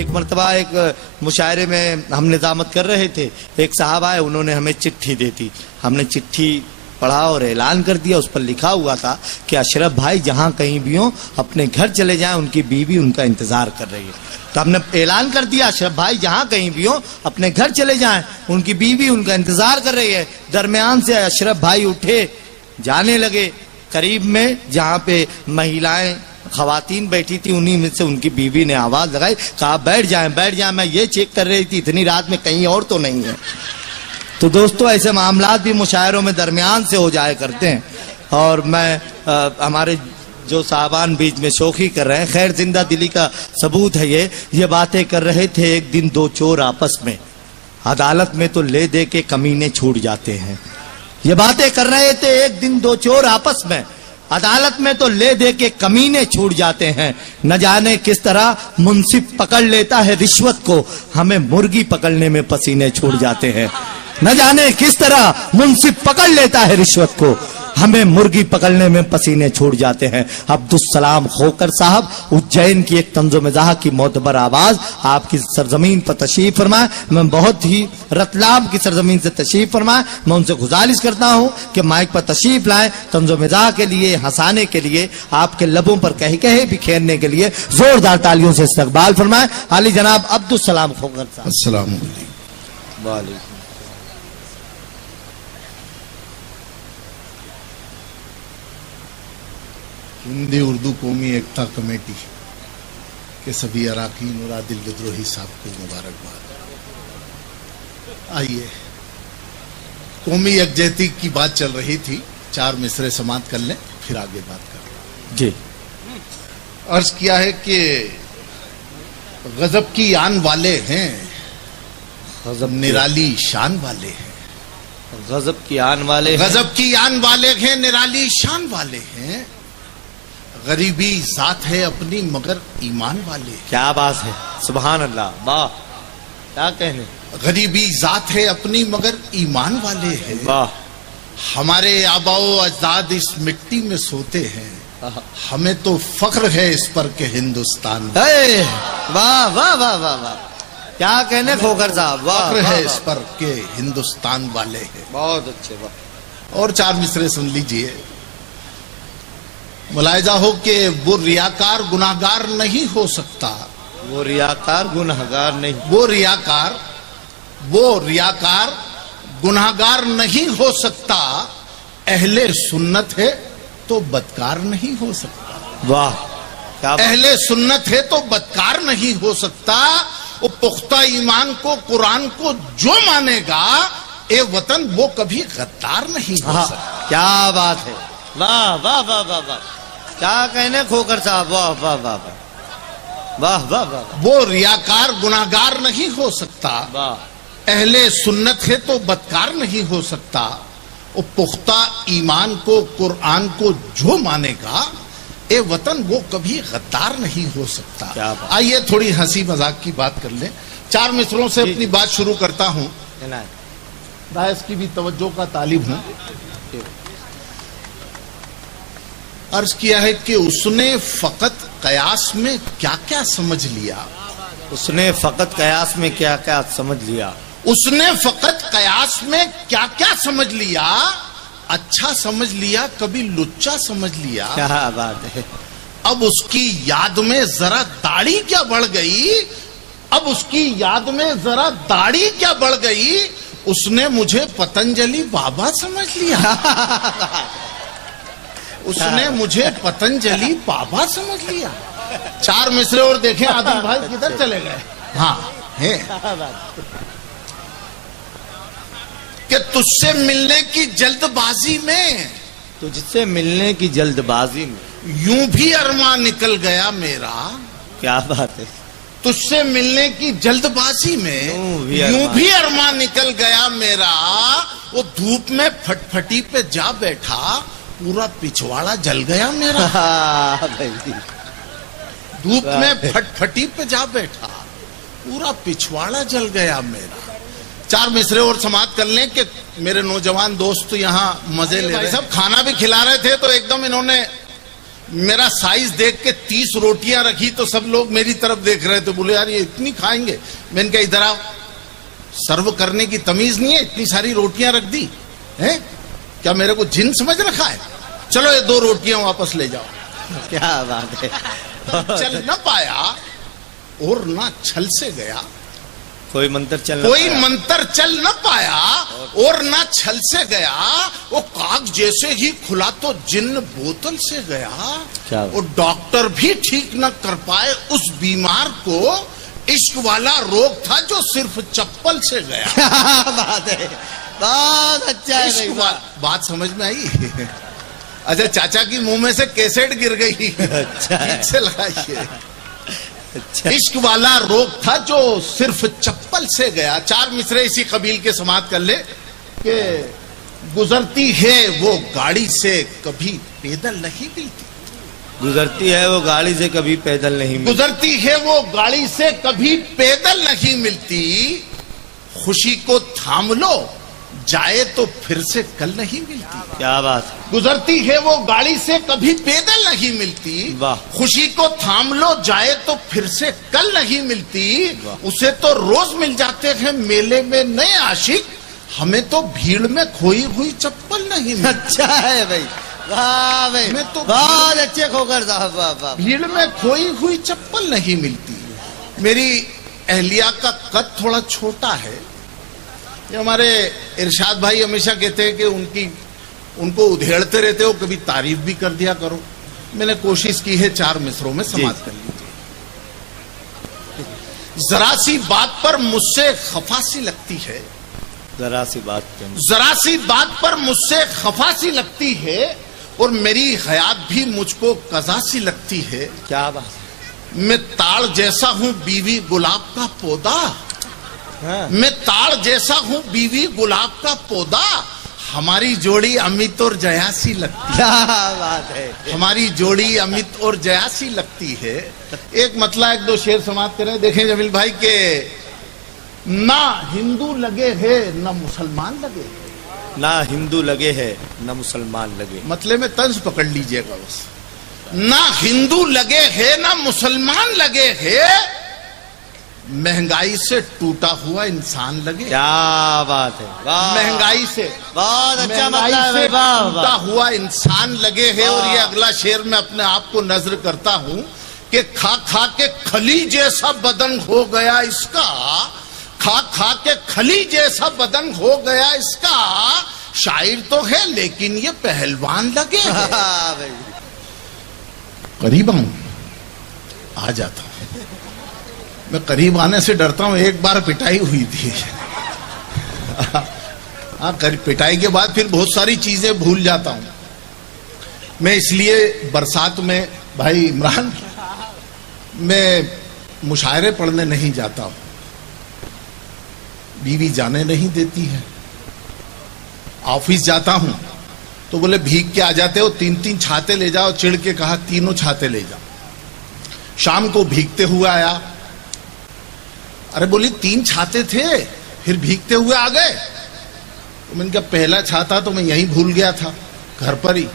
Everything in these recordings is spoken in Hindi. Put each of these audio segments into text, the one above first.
एक मरतबा एक मुशायरे में हम निजामत कर रहे थे, एक साहब आए, उन्होंने हमें चिट्ठी दे दी। हमने चिट्ठी पढ़ा और ऐलान कर दिया। उस पर लिखा हुआ था कि अशरफ भाई जहां कहीं भी हो अपने घर चले जाएं, उनकी बीवी उनका इंतजार कर रही है। तो हमने ऐलान कर दिया, अशरफ भाई जहां कहीं भी हो अपने घर चले जाएं, उनकी बीवी उनका इंतजार कर रही है। दरमियान से अशरफ भाई उठे, जाने लगे। करीब में जहां पे महिलाएं खवातीन बैठी थी, उन्हीं में से उनकी बीवी ने आवाज लगाई, कहा बैठ जाएं बैठ जाएं, मैं ये चेक कर रही थी इतनी रात में कहीं और तो नहीं है। तो दोस्तों ऐसे मामलात भी मुशायरों में दरमियान से हो जाया करते हैं। और मैं हमारे जो साहबान बीच में शोखी कर रहे हैं, खैर जिंदा दिली का सबूत है ये बातें कर रहे थे। एक दिन दो चोर आपस में, अदालत में तो ले दे के कमीने छूट जाते हैं। ये बातें कर रहे थे, एक दिन दो चोर आपस में, अदालत में तो ले दे के कमीने छूट जाते हैं। न जाने किस तरह मुंसिफ पकड़ लेता है रिश्वत को, हमें मुर्गी पकड़ने में पसीने छूट जाते हैं। न जाने किस तरह मुंसिफ पकड़ लेता है रिश्वत को, हमें मुर्गी पकड़ने में पसीने छूट जाते हैं। अब्दुस्सलाम खोकर साहब, उज्जैन की एक तंजो मिजाह की मोतबर आवाज, आपकी सरजमीन पर तशरीफ फरमाए। मैं बहुत ही रतलाम की सरजमीन से तशरीफ फरमाए। मैं उनसे गुजारिश करता हूं कि माइक पर तशरीफ लाएं, तंजो मिजाह के लिए, हंसाने के लिए, आपके लबों पर कहे कहे बिखेरने के लिए जोरदार तालियों से इस्तकबाल फरमाए। आली जनाब अब्दुस्सलाम खोकर साहब। अस्सलाम वालेकुम। हिंदी उर्दू कौमी एकता कमेटी के सभी अरकान और आदिल विद्रोही साहब को मुबारकबाद। आइए, कौमी यकजहती की बात चल रही थी, 4 मिसरे समाप्त कर लें फिर आगे बात कर जी। अर्ज किया है कि गजब की आन वाले हैं, गजब निराली शान वाले हैं। गजब की आन वाले, गजब की आन वाले हैं, निराली शान वाले हैं। गरीबी जात है अपनी मगर ईमान वाले। क्या बात है, सुभान अल्लाह, वाह, क्या कहने। गरीबी जात है अपनी मगर ईमान वाले हैं। वाह, हमारे आबाओ अजदाद इस मिट्टी में सोते हैं, हमें तो फख्र है इस पर के हिंदुस्तान। वाह वाह वाह वाह वाह, क्या कहने खोकर साहब, वाह, फख्र है वाह, इस पर के हिंदुस्तान वाले हैं। बहुत अच्छे, वाह। और 4 मिसरे सुन लीजिए। मुलाहिजा हो कि वो रियाकार गुनाहगार नहीं हो सकता। वो रियाकार गुनाहगार नहीं, वो रियाकार गुनाहगार नहीं हो सकता। अहले सुन्नत है तो बदकार नहीं हो सकता। वाह, क्या अहले सुन्नत है तो बदकार नहीं हो सकता। वो पुख्ता ईमान को, कुरान को जो मानेगा ए वतन, वो कभी गद्दार नहीं हो सकता। क्या बात है, वाह वाह वाह वाह वाह, क्या कहने खोकर साहब, वाह वाह वाह वाह वाह वाह। वो रियाकार गुनाहगार नहीं हो सकता। वाह, अहले सुन्नत है तो बदकार नहीं हो सकता। वो पुख्ता ईमान को, कुरान को जो मानेगा ए वतन, वो कभी गद्दार नहीं हो सकता। आइए थोड़ी हंसी मजाक की बात कर लें। 4 मिसरों से अपनी बात शुरू करता हूं। दायस की भी तवज्जो का तालिब हूं। अर्ज किया है कि उसने फकत कयास में क्या क्या समझ लिया। उसने फकत कयास में क्या क्या समझ लिया। उसने फकत कयास में क्या क्या समझ लिया। अच्छा समझ लिया, कभी लुच्चा समझ लिया। क्या बात है। अब उसकी याद में जरा दाढ़ी क्या बढ़ गई। अब उसकी याद में जरा दाढ़ी क्या बढ़ गई। उसने मुझे पतंजलि बाबा समझ लिया। उसने मुझे पतंजलि बाबा समझ लिया। 4 मिसरे और देखें आदिल भाई किधर चले गए। हाँ है कि तुझसे मिलने की जल्दबाजी में, तुझसे मिलने की जल्दबाजी में यूं भी अरमान निकल गया मेरा। क्या बात है। तुझसे मिलने की जल्दबाजी में यूं भी अरमान निकल गया मेरा। वो धूप में फटफटी पे जा बैठा, पूरा पिछवाड़ा जल गया मेरा। धूप में फटफटी पे जा बैठा, पूरा पिछवाड़ा जल गया मेरा। 4 मिसरे और समाप्त कर लें कि मेरे नौजवान दोस्त यहाँ मजे ले रहे। सब खाना भी खिला रहे थे तो एकदम इन्होंने मेरा साइज देख के 30 रोटियां रखी तो सब लोग मेरी तरफ देख रहे थे, बोले यार ये इतनी खाएंगे। मैंने कहा इधर आओ, सर्व करने की तमीज नहीं है, इतनी सारी रोटियां रख दी है, क्या मेरे को जिन समझ रखा है? चलो ये 2 रोटियां वापस ले जाओ। क्या बात है। चल न पाया और ना छल से गया, कोई मंत्र चल न पाया और ना छल से गया, वो काग जैसे ही खुला तो जिन्न बोतल से गया। क्या वो डॉक्टर भी ठीक न कर पाए उस बीमार को, इश्क वाला रोग था जो सिर्फ चप्पल से गया। क्या बात है, बहुत अच्छा है। बात समझ में आई? अच्छा, चाचा की मुंह में से कैसेट गिर गई। अच्छा ठीक से लगाइए। अच्छा। इश्क वाला रोग था जो सिर्फ चप्पल से गया। 4 मिसरे इसी कबील के समाप्त कर ले कि गुजरती है वो गाड़ी से कभी पैदल नहीं मिलती, गुजरती है वो गाड़ी से कभी पैदल नहीं मिलती, गुजरती है वो गाड़ी से कभी पैदल नहीं मिलती, खुशी को थाम लो जाए तो फिर से कल नहीं मिलती। क्या बात। गुजरती है वो गाड़ी से कभी पैदल नहीं मिलती, वाह। खुशी को थाम लो जाए तो फिर से कल नहीं मिलती, उसे तो रोज मिल जाते हैं मेले में नए आशिक, हमें तो भीड़ में खोई हुई चप्पल नहीं मिलती। अच्छा है भाई, वाह भाई, मैं तो बहुत अच्छे खोकर साहब, वाह वाह। भीड़ में खोई हुई चप्पल नहीं मिलती। मेरी अहलिया का कद थोड़ा छोटा है। ये हमारे इरशाद भाई हमेशा कहते हैं कि उनको उधेड़ते रहते हो, कभी तारीफ भी कर दिया करो। मैंने कोशिश की है 4 मिसरों में समाप्त कर लीजिए। जरा सी बात पर मुझसे खफा सी लगती है, जरा सी बात पर मुझसे खफा सी लगती है, और मेरी हयात भी मुझको कज़ा सी लगती है। क्या बात। मैं ताड़ जैसा हूं बीवी गुलाब का पौधा, हाँ। मैं ताड़ जैसा हूं बीवी गुलाब का पौधा, हमारी जोड़ी अमित और जयासी लगती है। क्या बात है, हमारी जोड़ी अमित और जयासी लगती है। एक मतला 1-2 शेर समाप्त करें। देखें जमील भाई के ना हिंदू लगे है ना मुसलमान लगे, ना हिंदू लगे है ना मुसलमान लगे, मतले में तंज पकड़ लीजिएगा बस। ना हिंदू लगे है ना मुसलमान लगे है, महंगाई से टूटा हुआ इंसान लगे। क्या बात है, वाह। महंगाई से बहुत अच्छा महंगाई मतलब से है, वाह टूटा वाह। हुआ इंसान लगे है। और ये अगला शेर मैं अपने आप को नजर करता हूं कि खा खा के खली जैसा बदन हो गया इसका, खा खा के खली जैसा बदन हो गया इसका, शायर तो है लेकिन ये पहलवान लगे। करीब आऊं, आ जाता हूं मैं, करीब आने से डरता हूं। एक बार पिटाई हुई थी। हाँ, पिटाई के बाद फिर बहुत सारी चीजें भूल जाता हूं मैं, इसलिए बरसात में भाई इमरान मैं मुशायरे पढ़ने नहीं जाता हूं, बीवी जाने नहीं देती है। ऑफिस जाता हूं तो बोले भीग के आ जाते हो, 3-3 छाते ले जाओ, चिढ़ के कहा 3 छाते ले जाओ। शाम को भीगते हुए आया, अरे बोली 3 छाते थे फिर भीगते हुए आ गए। तो मैंने कहा पहला छाता तो मैं यहीं भूल गया था घर पर ही।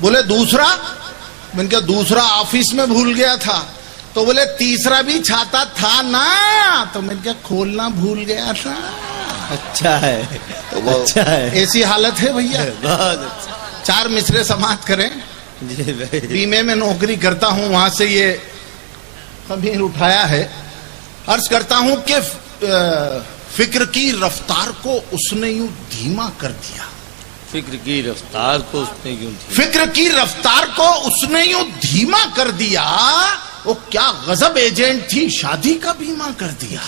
बोले दूसरा, मैंने कहा दूसरा ऑफिस में भूल गया था। तो बोले तीसरा भी छाता था ना, तो मैंने कहा खोलना भूल गया था। अच्छा है, तो वो अच्छा है, ऐसी हालत है भैया। बहुत अच्छा। 4 मिसरे समाप्त करें। जी भाई। बीमे में नौकरी करता हूं, वहां से ये खमीर उठाया है। अर्ज करता हूं कि फिक्र की रफ्तार को उसने यूं धीमा कर दिया, फिक्र की रफ्तार को उसने यूं फिक्र की रफ्तार को उसने यूं धीमा कर दिया। वो क्या गजब एजेंट थी, शादी का बीमा कर दिया।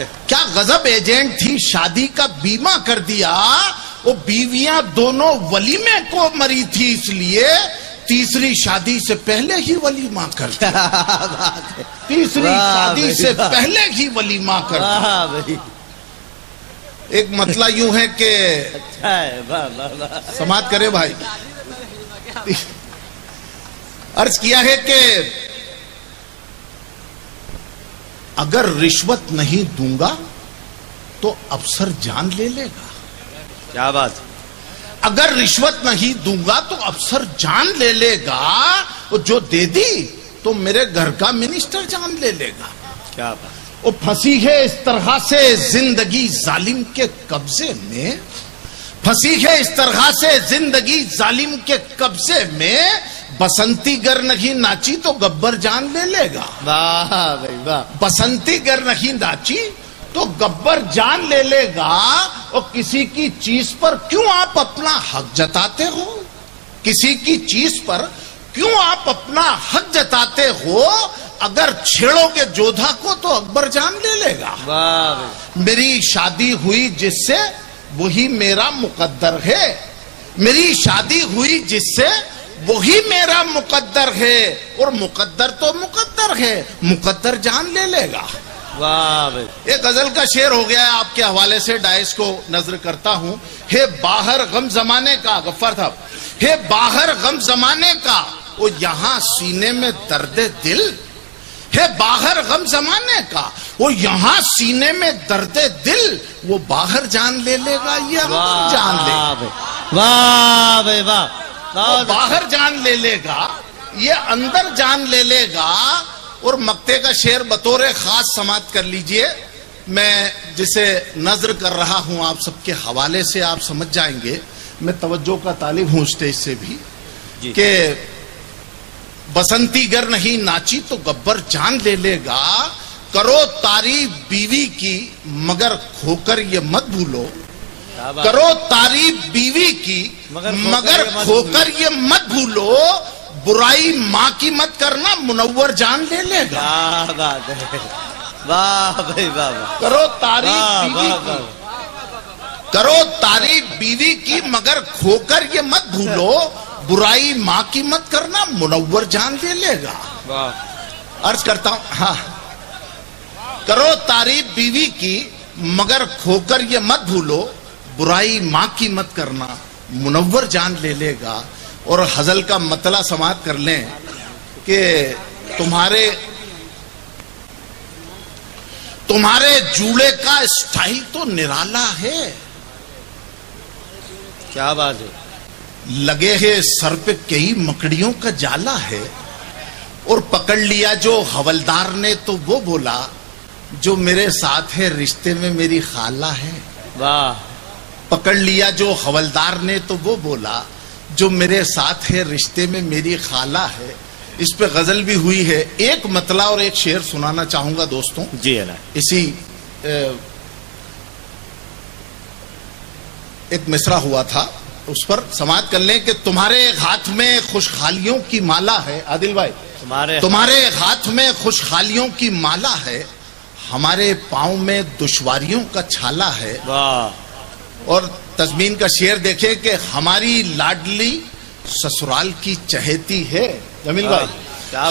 क्या गजब एजेंट थी, शादी का बीमा कर दिया। वो बीवियां दोनों वलीमे को मरी थी, इसलिए तीसरी शादी से पहले ही वलीमा कर दिया। तीसरी शादी से पहले ही वलीमा कर दिया। एक मतला यूं है कि अच्छा है, वाह वाह वाह। समाप्त करे भाई। अर्ज किया है कि अगर रिश्वत नहीं दूंगा तो अफसर जान ले लेगा। क्या बात। अगर रिश्वत नहीं दूंगा तो अफसर जान ले लेगा, वो जो दे दी तो मेरे घर का मिनिस्टर जान ले लेगा। क्या बात। वो फंसी है इस तरह से जिंदगी जालिम के कब्जे में, फंसी है इस तरह से जिंदगी जालिम के कब्जे में, बसंती गर नहीं नाची तो गब्बर जान ले लेगा। वाह भाई वाह। बसंती गर नहीं नाची तो गब्बर जान ले लेगा। और किसी की चीज पर क्यों आप अपना हक जताते हो, किसी की चीज पर क्यों आप अपना हक जताते हो, अगर छेड़ोगे जोधा को तो अकबर जान ले लेगा। वाह। मेरी शादी हुई जिससे वही मेरा मुकद्दर है, मेरी शादी हुई जिससे वही मेरा मुकद्दर है, और मुकद्दर तो मुकद्दर है, मुकद्दर जान ले लेगा। वाह भाई। एक गजल का शेर हो गया है, आपके हवाले से डायस को नजर करता हूं। हे बाहर गम जमाने का, गफ्फार साहब, हे बाहर गम जमाने का, वो यहां सीने में दर्द दिल, है बाहर गम जमाने का, वो यहां सीने में दर्द दिल, वो बाहर जान ले लेगा, ये अंदर जान लेगा। वाह भाई वाह। वो बाहर जान ले लेगा, ये अंदर जान ले लेगा। और मक्ते का शेर बतौर खास समाप्त कर लीजिए, मैं जिसे नजर कर रहा हूं आप सबके हवाले से, आप समझ जाएंगे, मैं तवज्जो का तालिब हूं स्टेज से भी, कि बसंती गर नहीं नाची तो गब्बर जान ले लेगा, करो तारीफ बीवी की मगर खोकर ये मत भूलो, करो तारीफ बीवी की मगर खोकर ये मत भूलो, बुराई माँ की मत करना मुनव्वर जान ले लेगा। वाह भाई वाह। करो तारीफ बीवी की, करो तारीफ बीवी की मगर खोकर ये मत भूलो, बुराई माँ की मत करना मुनव्वर जान ले लेगा। अर्ज करता हूं, हाँ, करो तारीफ बीवी की मगर खोकर ये मत भूलो, बुराई माँ की मत करना मुनव्वर जान ले लेगा। और हजल का मतला समाप्त कर लें कि तुम्हारे जूड़े का स्टाइल तो निराला है। क्या बात है। लगे है सर पे कई मकड़ियों का जाला है, और पकड़ लिया जो हवलदार ने तो वो बोला, जो मेरे साथ है रिश्ते में मेरी खाला है। वाह। पकड़ लिया जो हवलदार ने तो वो बोला, जो मेरे साथ है रिश्ते में मेरी खाला है। इस पे गजल भी हुई है। एक मतला और एक शेर सुनाना चाहूंगा दोस्तों जी है ना। इसी एक मिसरा हुआ था, उस पर समाप्त कर लें कि तुम्हारे हाथ में खुशहालियों की माला है, आदिल भाई, तुम्हारे हाथ में खुशहालियों की माला है, हमारे पांव में दुश्वारियों का छाला है। वाह। और तज़मीन का शेर देखे कि हमारी लाडली ससुराल की चहेती है। जमील भाई,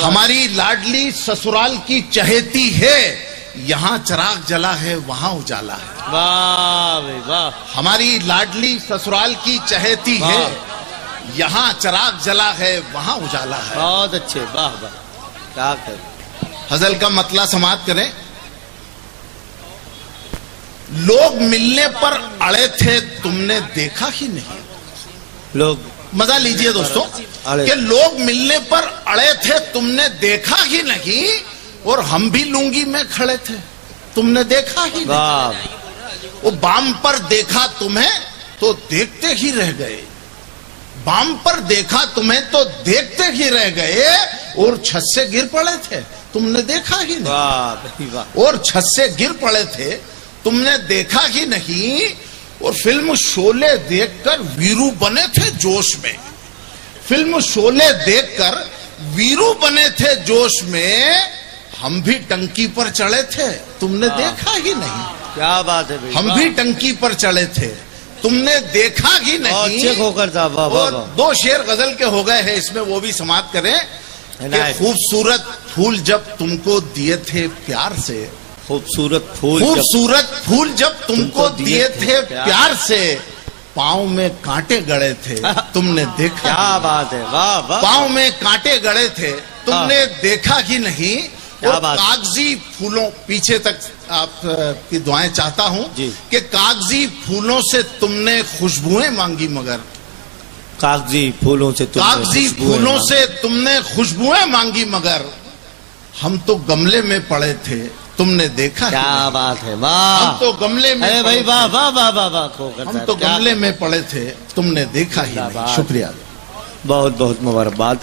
हमारी लाडली ससुराल की चहेती है, यहाँ चिराग जला है वहां उजाला है। वाह भाई वाह। हमारी लाडली ससुराल की चहेती है, यहाँ चिराग जला है वहां उजाला है। बहुत अच्छे। वाह वाह। क्या कर। हजल का मतला समाप्त करें। लोग मिलने पर अड़े थे तुमने देखा ही नहीं। लोग, मजा लीजिए दोस्तों, कि लोग मिलने पर अड़े थे तुमने देखा ही नहीं, और हम भी लुंगी में खड़े थे तुमने देखा ही नहीं। वो बाम पर देखा तुम्हें तो देखते ही रह गए, बाम पर देखा तुम्हें तो देखते ही रह गए, और छत से गिर पड़े थे तुमने देखा ही नहीं। और छत से गिर पड़े थे तुमने देखा ही नहीं। और फिल्म शोले देखकर वीरू बने थे जोश में, फिल्म शोले देखकर वीरू बने थे जोश में, हम भी टंकी पर चढ़े थे तुमने देखा ही नहीं। क्या बात है भाई। हम भी टंकी पर चढ़े थे तुमने देखा ही नहीं। और दो शेर गजल के हो गए हैं इसमें, वो भी समाप्त करें कि खूबसूरत फूल जब तुमको दिए थे प्यार से, खूबसूरत फूल जब तुमको दिए थे प्यार से, पाँव में कांटे गड़े थे तुमने देखा। क्या बात है। वाह वाह। पाँव में कांटे गड़े थे तुमने देखा ही नहीं। और कागजी फूलों, पीछे तक आप की दुआएं चाहता हूं कि कागजी फूलों से तुमने खुशबुएं मांगी, मगर कागजी फूलों से तुमने खुशबुएं मांगी, मगर हम तो गमले में पड़े थे, तुमने देखा? क्या बात है, वाह। हम तो गमले में, अरे भाई वाह वाह वाह वाह वाह, हम तो गमले में पड़े थे, तुमने देखा ही नहीं। शुक्रिया, बहुत बहुत मुबारकबाद।